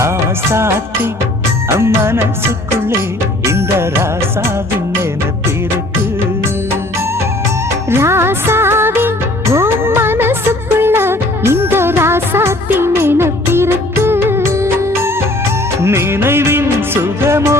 ராசாத்தி மனசுக்குள்ளே இந்த ராசாவின் நினைப்பிருக்கு. ராசாவே உன் மனசுக்குள்ள இந்த ராசாத்தின் நினைப்பிருக்கு. நினைவின் சுகமோ